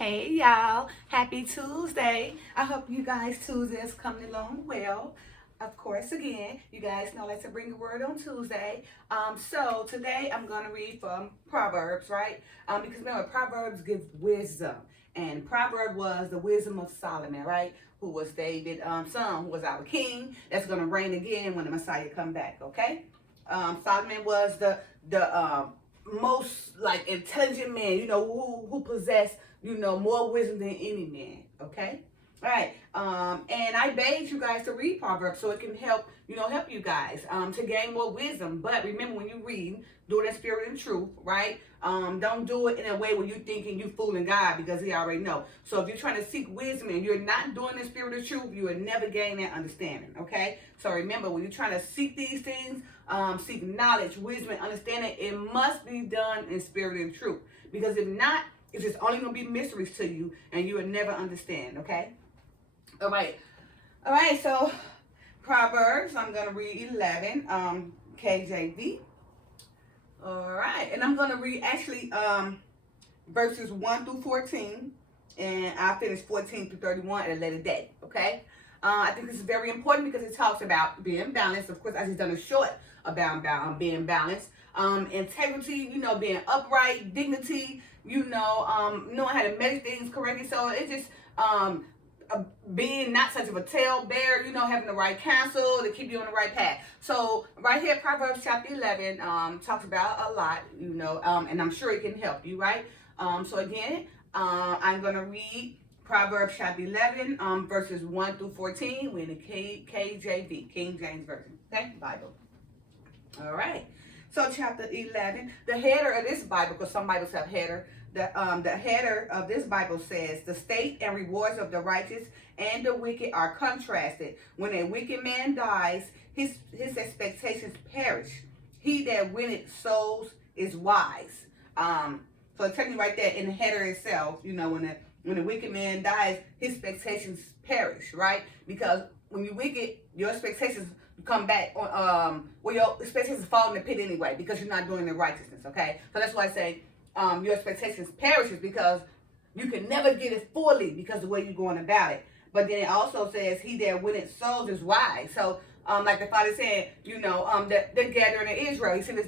Hey y'all, happy Tuesday. I hope you guys Tuesday is coming along well. Of course, again, you guys know I like to bring the word on Tuesday. So today I'm going to read from Proverbs, right? Because remember, Proverbs give wisdom. And Proverb was the wisdom of Solomon, right? Who was David's son, who was our king. That's going to reign again when the Messiah come back, okay? Solomon was the most like intelligent man, who possessed, more wisdom than any man. Okay. All right. And I begged you guys to read Proverbs so it can help, help you guys to gain more wisdom. But remember, when you read, do it in spirit and truth, right? Don't do it in a way where you thinking you fooling God because He already know. So if you're trying to seek wisdom and you're not doing the spirit of truth, you will never gain that understanding. Okay. So remember, when you're trying to seek these things, seek knowledge, wisdom, and understanding, it must be done in spirit and truth. Because if not, it's just only going to be mysteries to you and you will never understand, okay? All right. All right, so Proverbs, I'm going to read 11, KJV. All right, and I'm going to read actually verses 1 through 14, and I'll finish 14 through 31 at a later date, okay? I think this is very important because it talks about being balanced. Of course, I just done a short about being balanced. Integrity, being upright, dignity, knowing how to measure things correctly. So it's just being not such of a talebearer, having the right counsel to keep you on the right path. So right here, Proverbs chapter 11 talks about a lot, and I'm sure it can help you, right? So again, I'm going to read Proverbs chapter 11, verses 1 through 14. We're in the KJV, King James Version, okay, Bible. All right. So chapter 11, the header of this Bible, because some Bibles have header, the header of this Bible says, the state and rewards of the righteous and the wicked are contrasted. When a wicked man dies, his expectations perish. He that winneth souls is wise. So it's telling you right there in the header itself, when a wicked man dies, his expectations perish, right? Because when you're wicked, your expectations come back on your expectations fall in the pit anyway because you're not doing the righteousness, okay? So that's why I say your expectations perishes because you can never get it fully because of the way you're going about it. But then it also says he that winneth souls is wise. So like the Father said, they're gathering in Israel. He sent his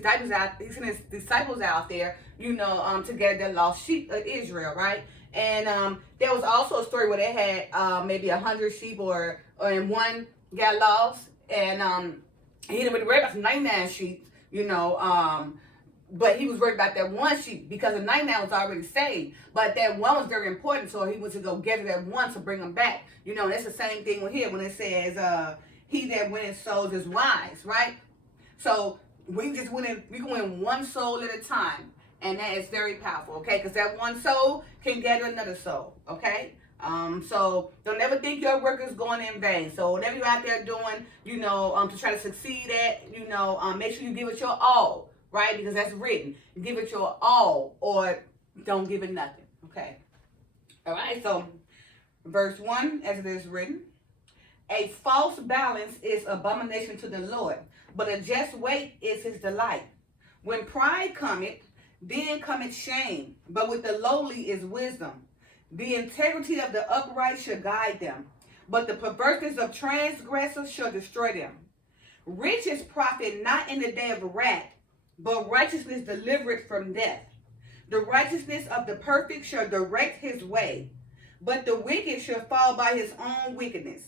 disciples out there, to gather the lost sheep of Israel, right? And there was also a story where they had maybe 100 sheep and one got lost. And he didn't really worry about the 99 sheep, but he was worried about that one sheep because the 99 was already saved. But that one was very important, so he went to go gather that one to bring them back. That's the same thing with here when it says, he that winneth souls is wise, right? So we win one soul at a time. And that is very powerful, okay? Because that one soul can gather another soul, okay? So don't ever think your work is going in vain. So whatever you're out there doing, to try to succeed at, make sure you give it your all, right? Because that's written. Give it your all or don't give it nothing, okay? All right, so verse 1, as it is written, a false balance is abomination to the Lord, but a just weight is his delight. When pride cometh, then cometh shame, but with the lowly is wisdom. The integrity of the upright shall guide them, but the perverseness of transgressors shall destroy them. Riches profit not in the day of wrath, but righteousness delivereth from death. The righteousness of the perfect shall direct his way, but the wicked shall fall by his own wickedness.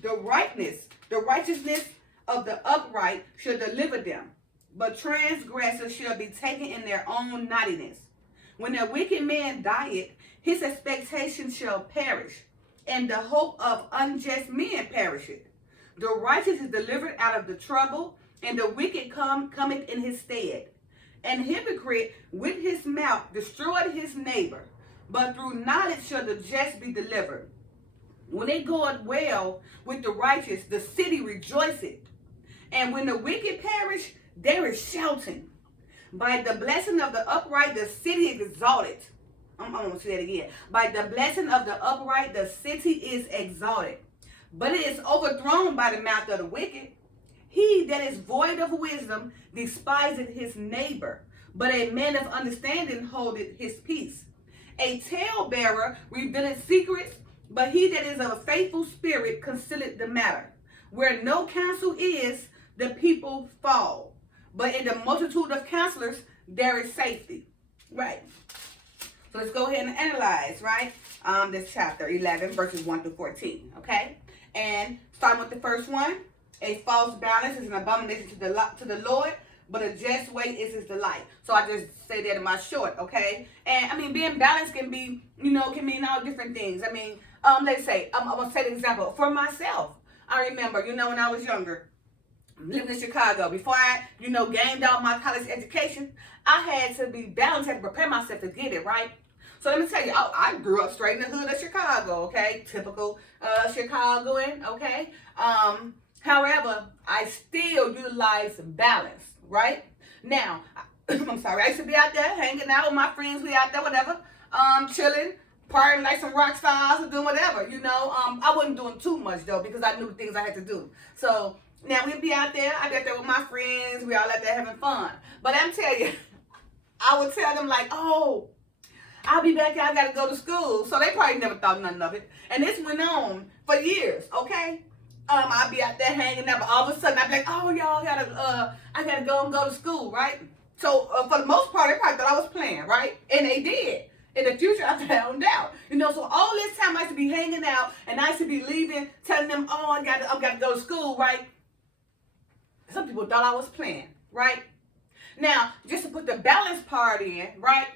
The righteousness of the upright shall deliver them, but transgressors shall be taken in their own naughtiness. When a wicked man dieth, his expectation shall perish, and the hope of unjust men perisheth. The righteous is delivered out of the trouble, and the wicked cometh in his stead. An hypocrite with his mouth destroyed his neighbor, but through knowledge shall the just be delivered. When it goeth well with the righteous, the city rejoiceth. And when the wicked perish, there is shouting. By the blessing of the upright, the city is exalted. I'm going to say that again. By the blessing of the upright, the city is exalted. But it is overthrown by the mouth of the wicked. He that is void of wisdom despiseth his neighbor, but a man of understanding holdeth his peace. A talebearer revealeth secrets, but he that is of a faithful spirit concealeth the matter. Where no counsel is, the people fall. But in the multitude of counselors, there is safety. Right. So let's go ahead and analyze, right? This chapter 11, verses 1 through 14. Okay? And starting with the first one, a false balance is an abomination to the Lord, but a just weight is his delight. So I just say that in my short, okay? And I mean, being balanced can be, can mean all different things. I mean, let's say, I'm going to say an example. For myself, I remember, when I was younger, living in Chicago, before I, gained all my college education, I had to be balanced, had to prepare myself to get it, right? So let me tell you, I grew up straight in the hood of Chicago, okay? Typical Chicagoan, okay? However, I still utilize balance, right? Now, I'm sorry, I used to be out there hanging out with my friends, we out there, whatever, chilling, partying like some rock stars or doing whatever, I wasn't doing too much though because I knew the things I had to do. So now we'd be out there, I'd be out there with my friends, we all out there having fun. But I'm telling you, I would tell them like, oh, I'll be back here, I gotta go to school. So they probably never thought nothing of it. And this went on for years, okay? I'd be out there hanging out, but all of a sudden I'd be like, oh, y'all I gotta go to school, right? So for the most part, they probably thought I was playing, right? And they did. In the future, I found out. So all this time I used to be hanging out and I used to be leaving, telling them, oh, I gotta go to school, right? Some people thought I was playing, right? Now, just to put the balance part in, right?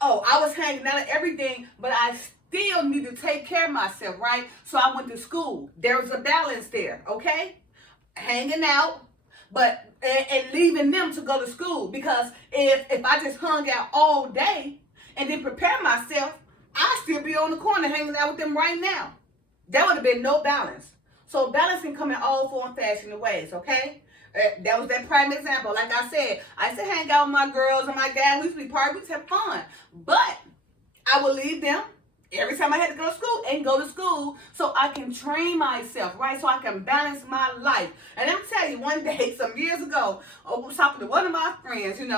Oh, I was hanging out and everything, but I still need to take care of myself, right? So I went to school. There was a balance there, okay? Hanging out, but and leaving them to go to school. Because if I just hung out all day and then prepare myself, I'd still be on the corner hanging out with them right now. There would have been no balance. So balance can come in all form, fashion, and ways, okay? That was that prime example. Like I said, I used to hang out with my girls and my guys. We used to be partying, we used to have fun. But I would leave them every time I had to go to school and go to school so I can train myself, right? So I can balance my life. And let me tell you, one day, some years ago, I was talking to one of my friends, and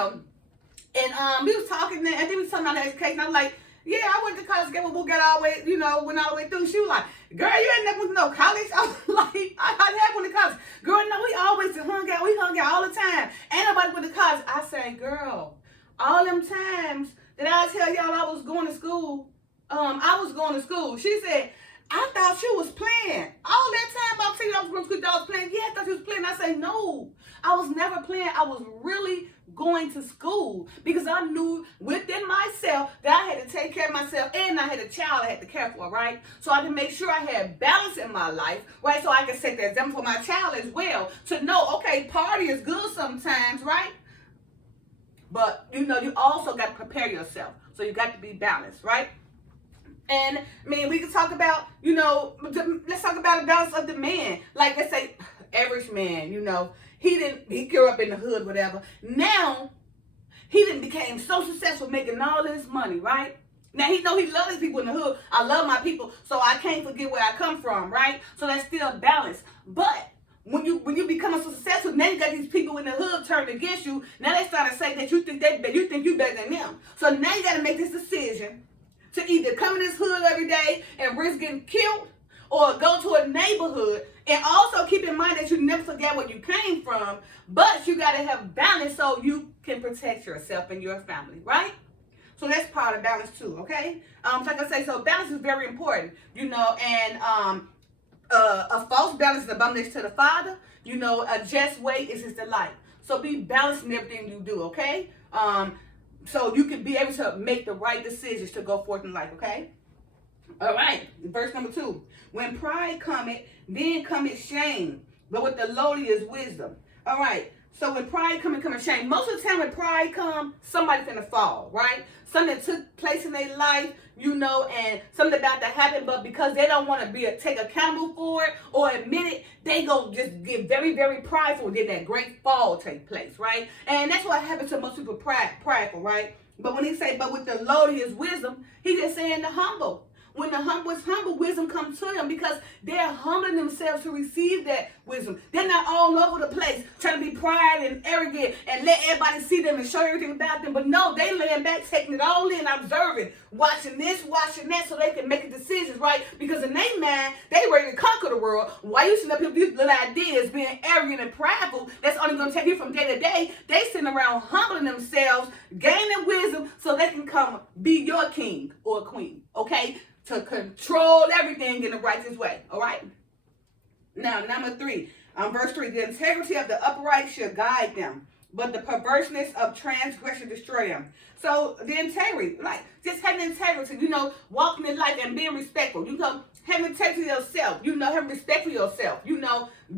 we was talking there, and then we was talking about education. I was like, yeah, I went to college, we got all the way, went all the way through. She was like, girl, you ain't never went to no college. I was like, I have went to college. Girl, no, we always hung out. We hung out all the time. Ain't nobody went to college. I said, girl, all them times that I tell y'all I was going to school, I was going to school. She said, I thought you was playing. All that time I was telling you I was going to school, I was playing. Yeah, I thought you was playing. I said, no, I was never playing. I was really going to school because I knew within myself that I had to take care of myself and I had a child I had to care for, right? So I had to make sure I had balance in my life, right? So I could set the example for my child as well to know, okay, party is good sometimes, right? But, you also got to prepare yourself. So you got to be balanced, right? And, I mean, we can talk about, let's talk about the balance of the man. Like, let's say, average man, he grew up in the hood, whatever. Now, he became so successful making all this money, right? Now, he loves his people in the hood. I love my people, so I can't forget where I come from, right? So that's still balanced. But when you become so successful, now you got these people in the hood turned against you. Now they start to say that you think you better than them. So now you got to make this decision to either come in this hood every day and risk getting killed or go to a neighborhood. And also keep in mind that you never forget where you came from, but you got to have balance so you can protect yourself and your family, right? So that's part of balance too, okay? Like I say, so balance is very important, and a false balance is an abomination to the Father. A just weight is his delight. So be balanced in everything you do, okay? So you can be able to make the right decisions to go forth in life, okay? All right, verse number 2. When pride cometh, then cometh shame, but with the lowly is wisdom. All right, so when pride cometh shame. Most of the time when pride comes, somebody's gonna fall, right? Something that took place in their life, and something about to happen, but because they don't want to take accountable for it or admit it, they go just get very, very prideful. Then that great fall take place, right? And that's what happens to most people, prideful, right? But when he say, but with the lowly is wisdom, he just saying the humble. When the humble is humble, wisdom comes to them because they're humbling themselves to receive that wisdom. They're not all over the place trying to be pride and arrogant and let everybody see them and show everything about them. But no, they laying back, taking it all in, observing, watching this, watching that, so they can make decisions, right? Because in their mind, they ready to conquer the world. Why you sitting up here with these little ideas, being arrogant and prideful, that's only going to take you from day to day. They sitting around humbling themselves, gaining wisdom, so they can come be your king or queen, okay? To control everything in the righteous way, all right? Now, number 3, verse 3, the integrity of the upright shall guide them, but the perverseness of transgression destroy them. So the integrity, like just having integrity, walking in life and being respectful, having integrity to yourself, having respect for yourself,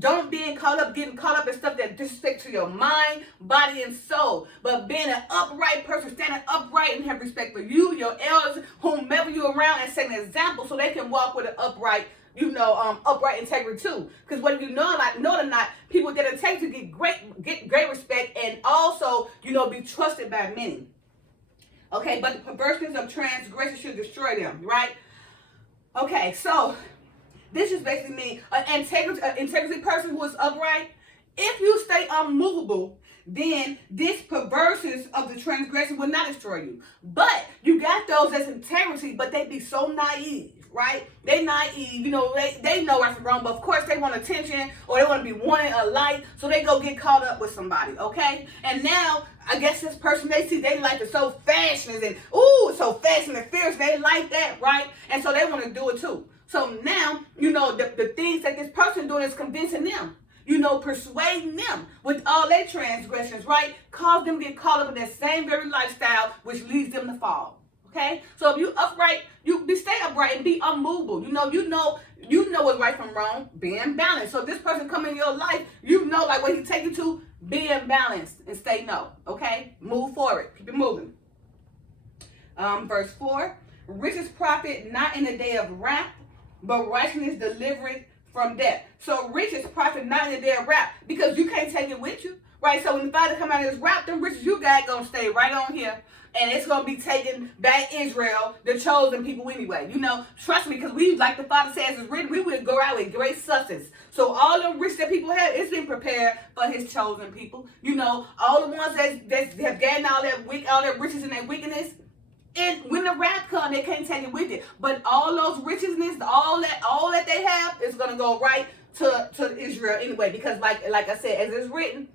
don't getting caught up in stuff that disrespect to your mind, body, and soul, but being an upright person, standing upright and have respect for you, your elders, whomever you're around, and setting an example so they can walk with an upright upright integrity too. Because whether you know it or not, people that integrity get great respect and also, be trusted by many. Okay, but the perverseness of transgression should destroy them, right? Okay, so this just basically means an integrity person who is upright. If you stay unmovable, then this perverseness of the transgression will not destroy you. But you got those that's integrity, but they be so naive. Right? They naive, they know right from wrong, but of course they want attention or they want to be wanted or liked, so they go get caught up with somebody, okay? And now, I guess this person they see their life is so fashionable and, so fashion and fierce, they like that, right? And so they want to do it too. So now, the things that this person doing is convincing them, persuading them with all their transgressions, right? Cause them to get caught up in that same very lifestyle, which leads them to fall. Okay, so if you upright, stay upright and be unmovable. You know what's right from wrong. Being balanced. So if this person come in your life, like what he take you to, being balanced and stay no. Okay, move forward, keep it moving. Verse 4: riches profit not in the day of wrath, but righteousness delivereth from death. So riches profit not in the day of wrath because you can't take it with you, right? So when the Father come out of his wrath, them riches you got gonna stay right on here. And it's going to be taken by Israel, the chosen people anyway. Trust me, because we, like the Father says, is written, we will go out with great substance. So all the rich that people have, it's been prepared for his chosen people. All the ones that have gained all that riches and that wickedness, and when the wrath comes, they can't take it with it. But all those richness, all that they have, is going to go right to Israel anyway. Because like I said, as it's written,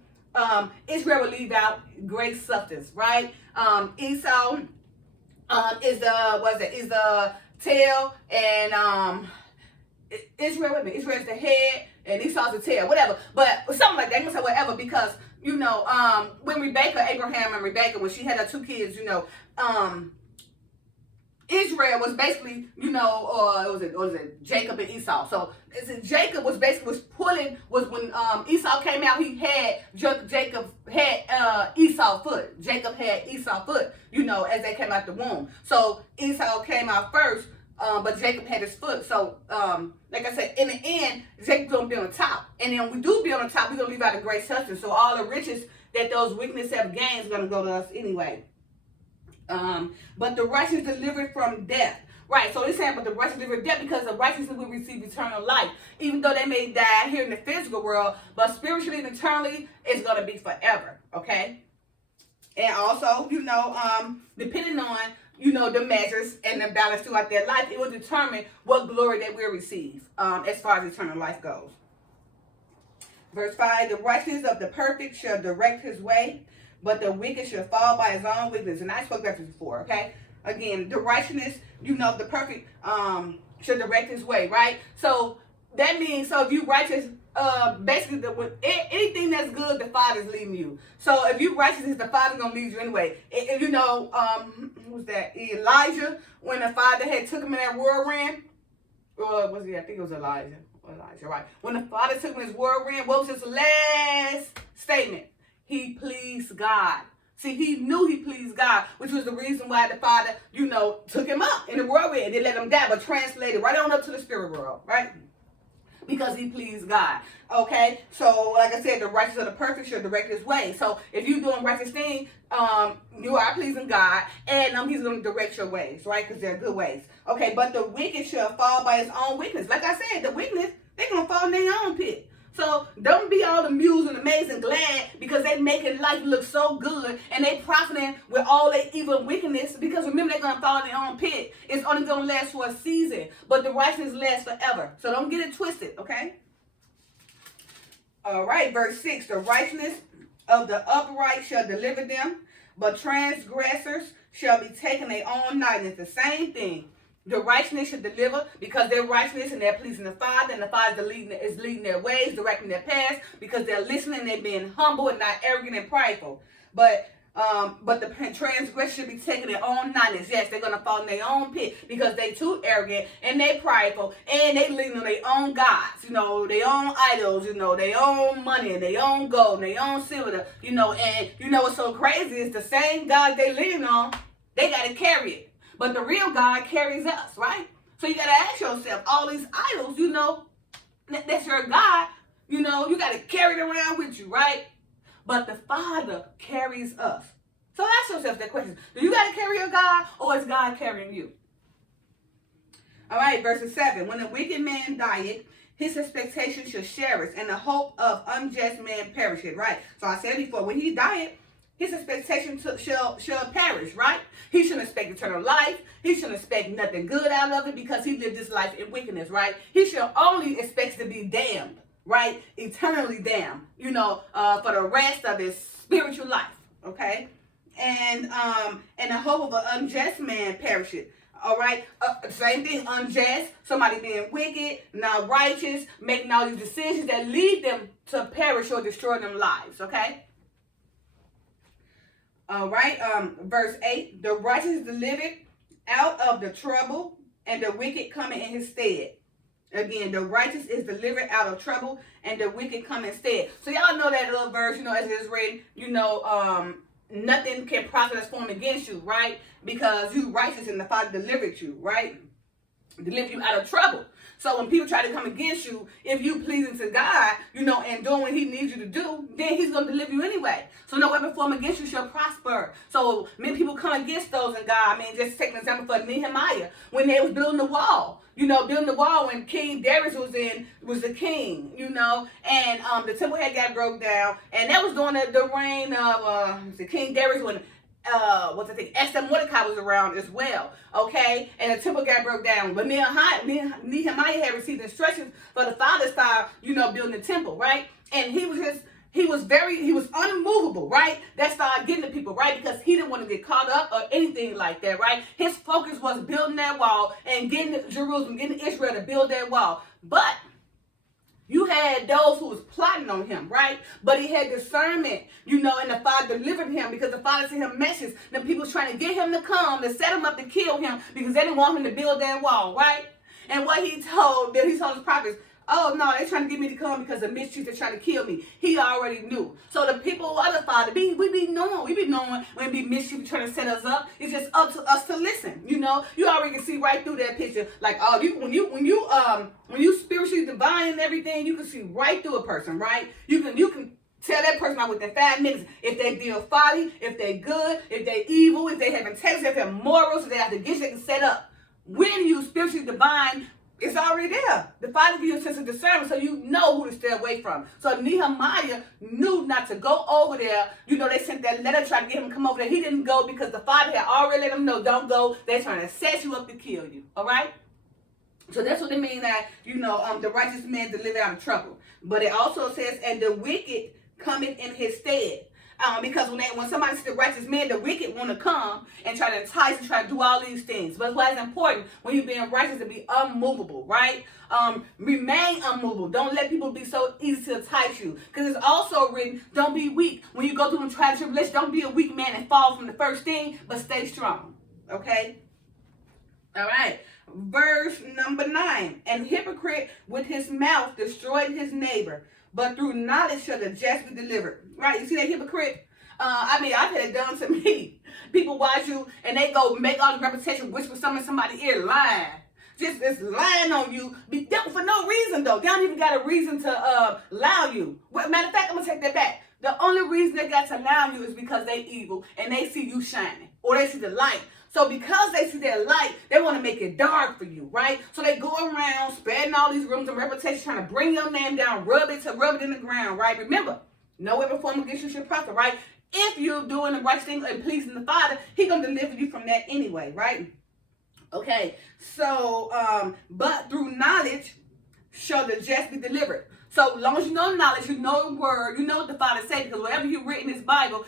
Israel will leave out great substance, right? Esau is the tail, and Israel is the head, and Esau's the tail, whatever. But something like that. I'm gonna say whatever because when Abraham and Rebecca, when she had her 2 kids, Israel was basically, it was Jacob and Esau. So Jacob was when Esau came out, Jacob had Esau foot. Jacob had Esau foot, as they came out the womb. So Esau came out first, but Jacob had his foot. So, like I said, in the end, Jacob's gonna be on top. And then when we do be on the top, we're gonna leave out a great substance. So all the riches that those wickedness have gained is gonna go to us anyway. But the righteous delivered from death. Right, so it's saying, but the righteous delivered death because the righteous will receive eternal life. Even though they may die here in the physical world, but spiritually and eternally, it's going to be forever, okay? And also, depending on, the measures and the balance throughout their life, it will determine what glory they will receive as far as eternal life goes. Verse 5, the righteousness of the perfect shall direct his way, but the wicked shall fall by his own wickedness. And I spoke about this before, okay? Again, the righteousness, the perfect should direct his way, right? So that means, if you righteous, basically, anything that's good, the Father's leading you. So if you righteous, the Father's going to lead you anyway. Who was that? Elijah, when the Father had took him in that whirlwind, I think it was Elijah, right? When the Father took him in his whirlwind, what was his last statement? He pleased God. See, he knew he pleased God, which was the reason why the Father, took him up in the whirlwind and didn't let him die, but translated right on up to the spirit world, right? because he pleased God. Okay, so like I said, the righteous of the perfect shall direct his way. So if you're doing righteous things, you are pleasing God, and he's going to direct your ways, right? Because they're good ways. Okay, but the wicked shall fall by his own weakness. Like I said, the weakness, they're going to fall in their own pit. So don't be all amused and amazed and glad because they making life look so good and they profiting with all their evil and wickedness, because remember, they're going to fall in their own pit. It's only going to last for a season, but the righteousness lasts forever. So don't get it twisted, okay? All right, verse 6. The righteousness of the upright shall deliver them, but transgressors shall be taken their own night. And it's the same thing. The righteousness should deliver because they're righteousness and they're pleasing the Father, and the Father is leading their ways, directing their paths, because they're listening, they're being humble and not arrogant and prideful. But the transgressors should be taking their own knowledge. Yes, they're going to fall in their own pit because they too arrogant and they prideful and they lean on their own gods, their own idols, their own money and their own gold and their own silver, and what's so crazy is the same God they lean on, they got to carry it. But the real God carries us, right? So you got to ask yourself, all these idols, that's your God, you got to carry it around with you, right? But the Father carries us. So ask yourself that question. Do you got to carry your God, or is God carrying you? All right, verse 7. When a wicked man dieth, his expectation shall cherish, and the hope of unjust man perisheth, right? So I said before, when he dieth, his expectation shall perish, right? He shouldn't expect eternal life. He shouldn't expect nothing good out of it because he lived his life in wickedness, right? He should only expect to be damned, right? Eternally damned, for the rest of his spiritual life, okay? And the hope of an unjust man perisheth. All right, same thing, unjust, somebody being wicked, not righteous, making all these decisions that lead them to perish or destroy them lives, okay? All right, verse 8, the righteous is delivered out of the trouble, and the wicked coming in his stead. Again, the righteous is delivered out of trouble, and the wicked come instead. So y'all know that little verse, as it is written, nothing can profit us form against you, right? Because you righteous and the Father delivered you, right? Deliver you out of trouble. So when people try to come against you, if you pleasing to God, and doing what he needs you to do, then he's going to deliver you anyway. So no weapon formed against you shall prosper. So many people come against those in God. Just take an example for Nehemiah. When they was building the wall, when King Darius was the king, and the temple had got broke down. And that was during the reign of King Darius when Esther Mordecai was around as well, okay? And the temple got broke down. But Nehemiah had received instructions for the Father to start, building the temple, right? And he was unmovable, right? That started getting to people, right? Because he didn't want to get caught up or anything like that, right? His focus was building that wall and getting to Jerusalem, getting to Israel to build that wall. But you had those who was plotting on him, right? But he had discernment, and the Father delivered him because the Father sent him messages. The people was trying to get him to come, to set him up to kill him because they didn't want him to build that wall, right? And what he told his prophets, oh, no, they're trying to get me to come because of mischief. They're trying to kill me. He already knew. So the people of the Father, we be knowing when it be mischief trying to set us up. It's just up to us to listen. You already can see right through that picture. Like, oh, when you spiritually divine and everything, you can see right through a person, right? You can tell that person out within 5 minutes if they deal folly, if they good, if they evil, if they have integrity, if they have morals, if they have the gifts they can set up. When you spiritually divine, it's already there. The Father gives you a sense of discernment so you know who to stay away from. So Nehemiah knew not to go over there. They sent that letter trying to get him to come over there. He didn't go because the Father had already let him know, don't go. They're trying to set you up to kill you. All right? So that's what it means that, the righteous man delivered out of trouble. But it also says, and the wicked coming in his stead. Because when somebody sees the righteous man, the wicked want to come and try to entice and try to do all these things. But why it's important when you're being righteous to be unmovable, right? Remain unmovable. Don't let people be so easy to entice you. Because it's also written, don't be weak. When you go through the trial and tribulation, don't be a weak man and fall from the first thing, but stay strong. Okay? All right. Verse number 9. And hypocrite with his mouth destroyed his neighbor, but through knowledge shall the just be delivered. Right? You see that hypocrite? I've had it done to me. People watch you and they go make all the reputation, whisper something in somebody's ear, lying. just lying on you for no reason though. They don't even got a reason to allow you. Matter of fact, I'm gonna take that back. The only reason they got to allow you is because they evil and they see you shining or they see the light. So because they see that light, they want to make it dark for you, right? So they go around spreading all these rumors and reputations, trying to bring your name down, rub it in the ground, right? Remember, no weapon formed against you shall prosper, right? If you're doing the right thing and pleasing the Father, He's gonna deliver you from that anyway, right? Okay, so but through knowledge shall the just be delivered. So as long as you know knowledge, you know the word, you know what the Father said, because whatever He written in His Bible,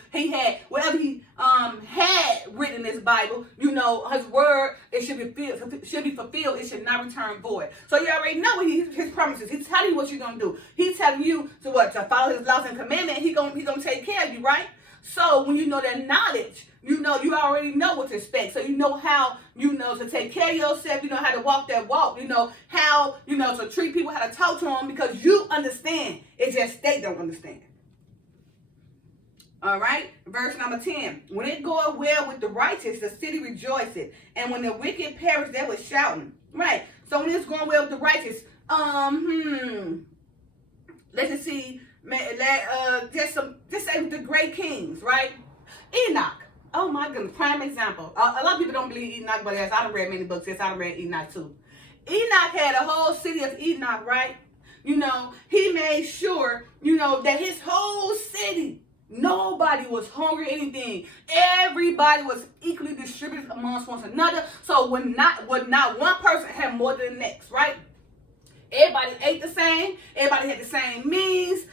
whatever He had written in His Bible, you know, His word, it should be fulfilled, it should not return void. So you already know what His promises. He's telling you what you're gonna do. He's telling you to follow His laws and commandments. He gonna take care of you, right? So when you know that knowledge, you already know what to expect. So you know how, to take care of yourself. You know how to walk that walk. You know how, to treat people, how to talk to them, because you understand. It's just they don't understand. All right. Verse number 10. When it goeth well with the righteous, the city rejoiceth. And when the wicked perish, they were shouting. Right. So when it's going well with the righteous, let's just see. Just say with the great kings, right? Enoch. Oh my goodness, prime example. A lot of people don't believe Enoch, but I done read many books. Yes, I done read Enoch too. Enoch had a whole city of Enoch, right? He made sure, that his whole city, nobody was hungry or anything. Everybody was equally distributed amongst one another. So when not one person had more than the next, right? Everybody ate the same. Everybody had the same means,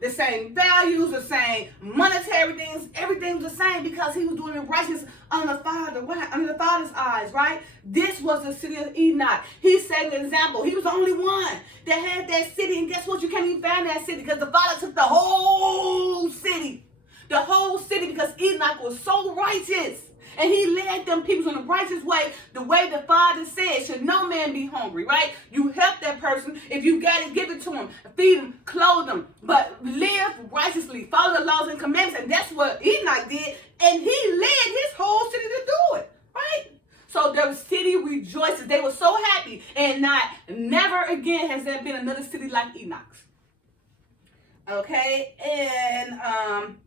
the same values, the same monetary things. Everything was the same because he was doing it righteous under the Father's eyes, right? This was the city of Enoch. He set an example. He was the only one that had that city. And guess what? You can't even find that city because the Father took the whole city. The whole city, because Enoch was so righteous. And he led them people in the righteous way, the way the Father said. Should no man be hungry, right? You help that person. If you got it, give it to him. Feed him, clothe him. But live righteously. Follow the laws and commandments. And that's what Enoch did. And he led his whole city to do it, right? So the city rejoices. They were so happy. And never again has there been another city like Enoch's. Okay? And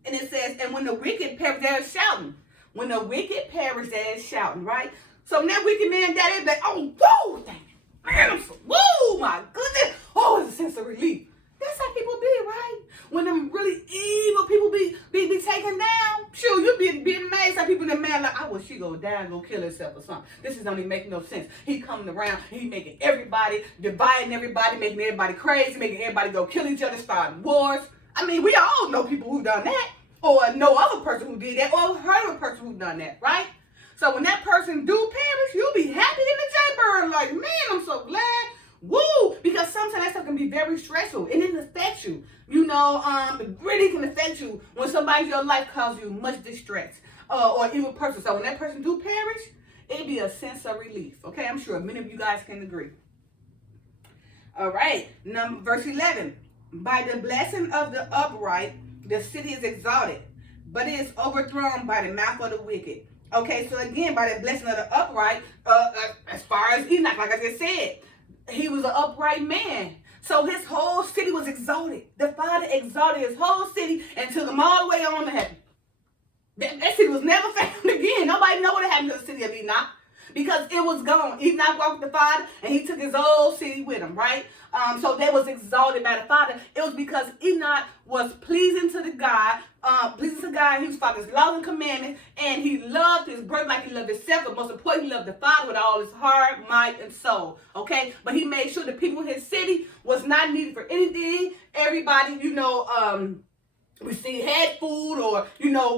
it says, and when the wicked perish, they're shouting. When the wicked perish, they're shouting, right? So when that wicked man died, they're like, oh, whoa, dang it. Man, I'm so, whoa, my goodness. Oh, it's a sense of relief. That's how people be, right? When them really evil people be taken down, sure, you'll be amazed how people that man like, I wish she go die and go kill herself or something. This is don't even make no sense. He coming around, he making everybody, dividing everybody, making everybody crazy, making everybody go kill each other, starting wars. I mean, we all know people who done that. Or no other person who did that, or heard of a person who done that, right? So when that person do perish, you'll be happy in the chamber, like, man, I'm so glad. Woo! Because sometimes that stuff can be very stressful, and it affects you. It really can affect you when somebody in your life causes you much distress, or evil person. So when that person do perish, it'll be a sense of relief. Okay, I'm sure many of you guys can agree. All right, verse 11. By the blessing of the upright, the city is exalted, but it is overthrown by the mouth of the wicked. Okay, so again, by the blessing of the upright, as far as Enoch, like I just said, he was an upright man. So his whole city was exalted. The Father exalted his whole city and took him all the way on to heaven. That city was never found again. Nobody know what happened to the city of Enoch, because it was gone. Enoch walked with the Father, and he took his whole city with him, right? So they was exalted by the Father. It was because Enoch was pleasing to God. He was following his laws and commandments, and he loved his brother like he loved himself. But most importantly, he loved the Father with all his heart, might, and soul. Okay, but he made sure the people in his city was not needed for anything. Everybody, we see had food or,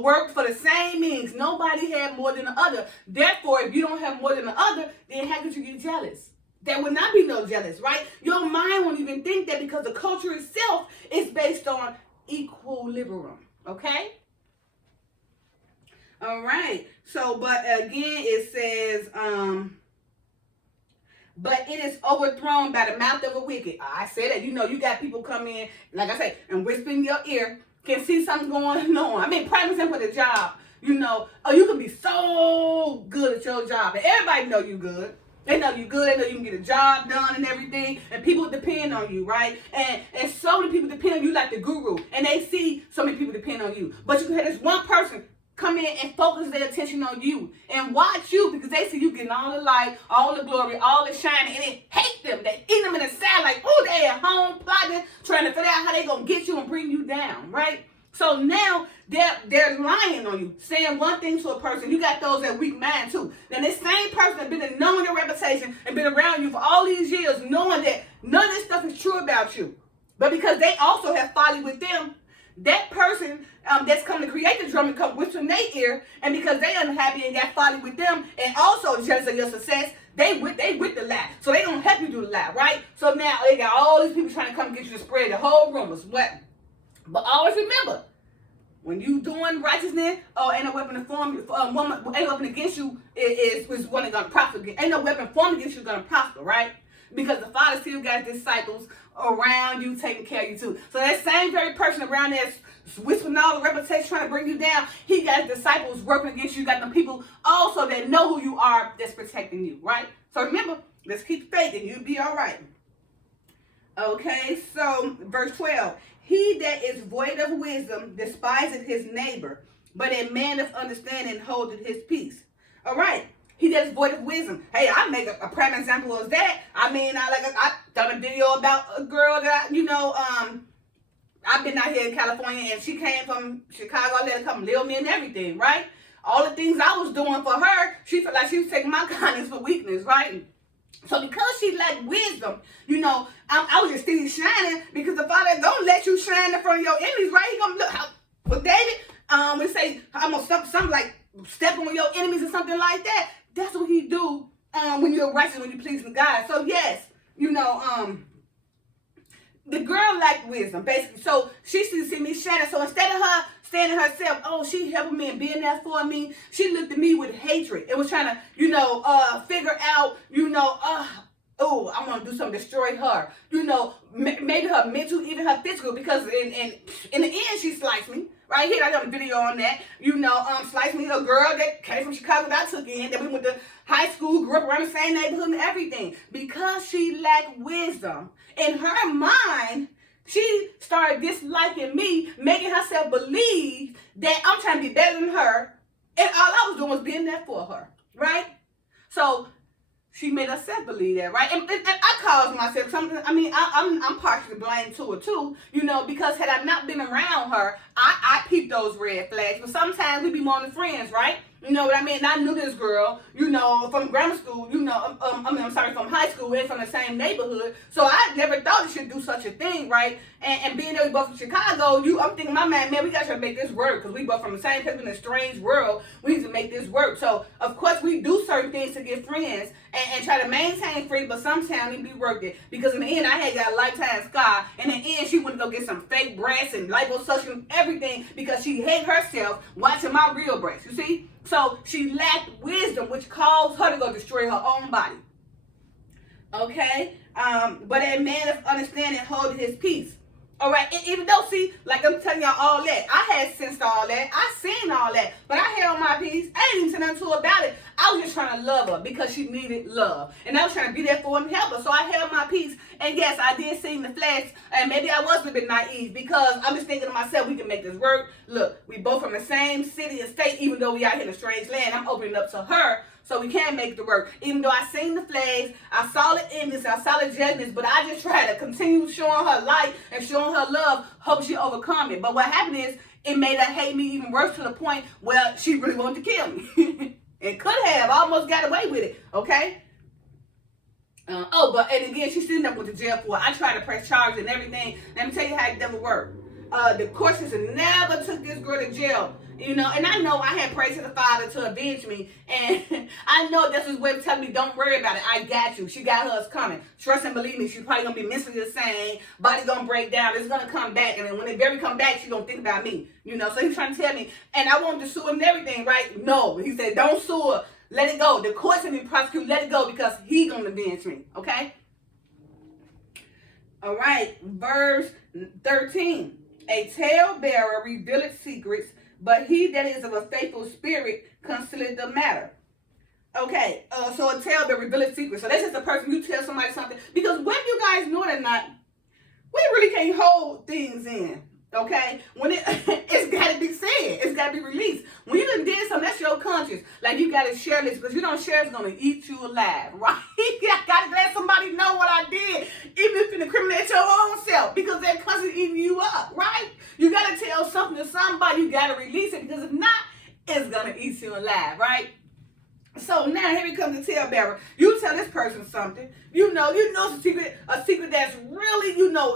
worked for the same means. Nobody had more than the other. Therefore, if you don't have more than the other, then how could you get jealous? There would not be no jealous, right? Your mind won't even think that, because the culture itself is based on equilibrium, okay? All right. So, but again, it says, but it is overthrown by the mouth of a wicked. I said that, you got people come in, like I say, and whisper in your ear, can see something going on. I mean, prime example with a job, you can be so good at your job, and everybody know you good. They know you good. They know you can get a job done and everything. And people depend on you, right? And so many people depend on you like the guru. And they see so many people depend on you. But you can have this one person come in and focus their attention on you and watch you because they see you getting all the light, all the glory, all the shining, and they hate them. They eat them in the side like, oh, they at home plotting, trying to figure out how they going to get you and bring you down, right? So now they're lying on you, saying one thing to a person. You got those that weak mind too. Then this same person that been knowing your reputation and been around you for all these years, knowing that none of this stuff is true about you. But because they also have folly with them, that person that's coming to create the drama come whisper in their ear, and because they unhappy and got folly with them, and also jealous of your success, they with the lie. So they gonna help you do the lie, right? So now they got all these people trying to come get you to spread the whole rumors. What? But always remember, when you doing righteousness, ain't no weapon formed, ain't no weapon against you is one that's gonna prosper. Ain't no weapon formed against you gonna prosper, right? Because the Father still got disciples around you taking care of you too. So that same very person around there whispering all the reputation trying to bring you down, he got disciples working against you. You got them people also that know who you are that's protecting you, right? So remember, let's keep faith and you'll be all right. Okay, so verse 12. He that is void of wisdom despiseth his neighbor, but a man of understanding holdeth his peace. All right. He that is void of wisdom. Hey, I make a prime example of that. I mean, I done a video about a girl that, I've been out here in California, and she came from Chicago, let her come live with me and everything, right? All the things I was doing for her, she felt like she was taking my kindness for weakness, right? So because she lacked wisdom, I was just still shining because the Father don't let you shine in front of your enemies, right? He gonna look how with David, we say I'm gonna something like stepping on your enemies or something like that. That's what he do when you're righteous, when you're pleasing God. So yes, the girl lacked wisdom, basically. So she see me shining. So instead of her standing herself, oh, she helping me and being there for me, she looked at me with hatred. It was trying to, figure out, oh, I'm going to do something to destroy her. Maybe her mental, even her physical, because in the end, she sliced me. Right here, I got a video on that. Sliced me, a girl that came from Chicago that I took in, that we went to high school, grew up around the same neighborhood and everything. Because she lacked wisdom. In her mind, she started disliking me, making herself believe that I'm trying to be better than her. And all I was doing was being there for her. Right? So she made herself believe that, right? And I caused myself something. I mean, I'm partially blamed to it too, because had I not been around her, I peeped those red flags. But sometimes we be more than friends, right? You know what I mean? And I knew this girl, from grammar school, from high school and from the same neighborhood. So I never thought she should do such a thing, right? And being that we both from Chicago, I'm thinking in my mind, man, we got to make this work because we both from the same place in a strange world. We need to make this work. So, of course, we do certain things to get friends and try to maintain friends, but sometimes it be worth it. Because in the end, I had got a lifetime scar. And in the end, she went to go get some fake breasts and liposuction and everything because she hate herself watching my real breasts, you see? So she lacked wisdom, which caused her to go destroy her own body. Okay? But a man of understanding holding his peace. All right? And even though, see, like I'm telling y'all all that, I had sensed all that. I seen all that. But I held my peace. I didn't even say nothing to her about it. I was just trying to love her because she needed love. And I was trying to be there for her and help her. So I held my peace. And yes, I did see in the flesh. And maybe I was a little bit naive because I'm just thinking to myself, we can make this work. Look, we both from the same city and state, even though we out here in a strange land. I'm opening up to her so we can make it work. Even though I seen the flags, I saw the enemies, I saw the judgments, but I just tried to continue showing her light and showing her love, hope she overcome it. But what happened is, it made her hate me even worse to the point where she really wanted to kill me. And could have almost got away with it, okay? And again, she still never went to jail for it. I tried to press charges and everything. Let me tell you how it never worked. The court system never took this girl to jail. And I know I had prayed to the Father to avenge me. And I know that's his way of telling me, don't worry about it. I got you. She got hers coming. Trust and believe me, she's probably going to be mentally the same. Body's going to break down. It's going to come back. And then when it very come back, she's going to think about me. So he's trying to tell me. And I wanted to sue him and everything, right? No. He said, don't sue her. Let it go. The court's going to be prosecuted. Let it go because he's going to avenge me. Okay? All right. Verse 13. A talebearer revealeth secrets, but he that is of a faithful spirit concealeth the matter. Okay, so a talebearer reveal a secret. So that's just a person you tell somebody something. Because whether you guys know it or not, we really can't hold things in. Okay, when it's got to be said, it's got to be released. When you done did something, that's your conscience. Like you got to share this because you don't share, it's gonna eat you alive, right? You got to let somebody know what I did, even if you incriminate your own self, because that conscience eating you up, right? You got to tell something to somebody. You got to release it because if not, it's gonna eat you alive, right? So now here we come to talebearer. You tell this person something. You know it's a secret that's really,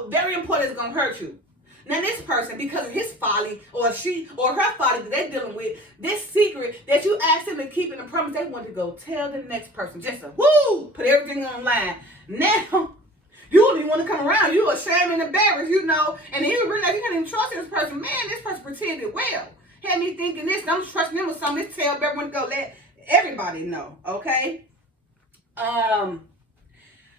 very important, is gonna hurt you. Now this person, because of his folly or she or her folly that they're dealing with, this secret that you asked them to keep in the promise, they want to go tell the next person. Just to put everything online. Now you don't even want to come around. You ashamed and embarrassed, and then you realize you can't even trust this person. Man, this person pretended well. Had me thinking this, and I'm trusting them with something. This talebearer want to go let everybody know, okay?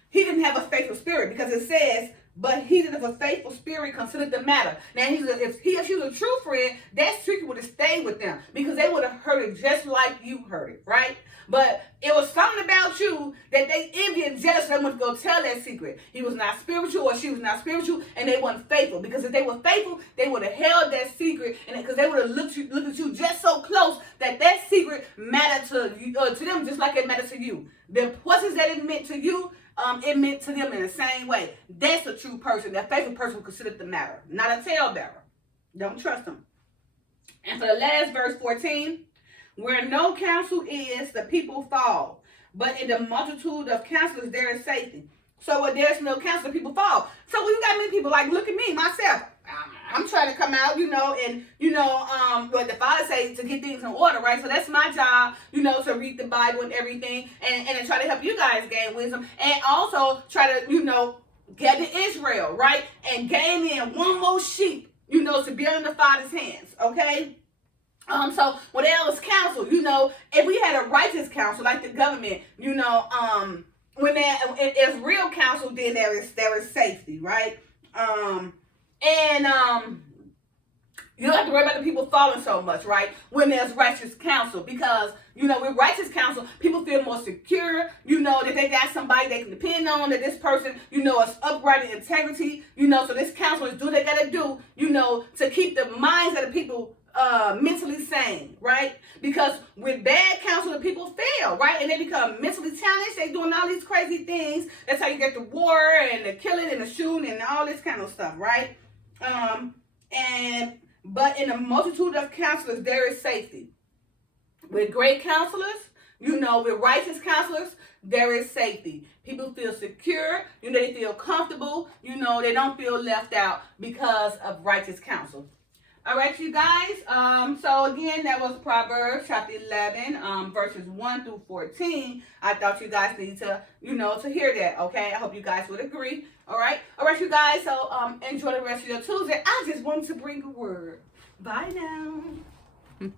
He didn't have a faithful spirit because it says, but he that of a faithful spirit considered the matter. Now, if he or she was a true friend, that secret would have stayed with them because they would have heard it just like you heard it, right? But it was something about you that they envy and jealous. They wanted to go tell that secret. He was not spiritual or she was not spiritual, and they weren't faithful. Because if they were faithful, they would have held that secret, and because they would have looked at you just so close that secret mattered to them just like it mattered to you. The importance that it meant to you, it meant to them in the same way. That's a true person. That faithful person considered the matter, not a talebearer. Don't trust them. And for the last verse 14, where no counsel is, the people fall. But in the multitude of counselors, there is safety. So where there's no counsel, people fall. So we got many people like, look at me, myself. I'm trying to come out, what the Father says, to get things in order, right? So that's my job, to read the Bible and everything, and to try to help you guys gain wisdom, and also try to, get to Israel, right? And gain in one more sheep, to be under the Father's hands, okay? So what else counsel? If we had a righteous counsel like the government, when there's real counsel, then there is safety, right? You don't have to worry about the people falling so much, right? When there's righteous counsel, because with righteous counsel, people feel more secure. That they got somebody they can depend on. That this person, is upright in integrity. So this counsel is doing what they gotta do. To keep the minds of the people mentally sane, right? Because with bad counsel, the people fail, right? And they become mentally challenged. They doing all these crazy things. That's how you get the war and the killing and the shooting and all this kind of stuff, right? But in a multitude of counselors, there is safety. With great counselors, with righteous counselors, there is safety. People feel secure. They feel comfortable. They don't feel left out because of righteous counsel. All right, you guys. So again, that was Proverbs chapter 11, verses 1 through 14. I thought you guys need to, to hear that. Okay. I hope you guys would agree. All right, you guys. So enjoy the rest of your Tuesday. I just wanted to bring a word. Bye now.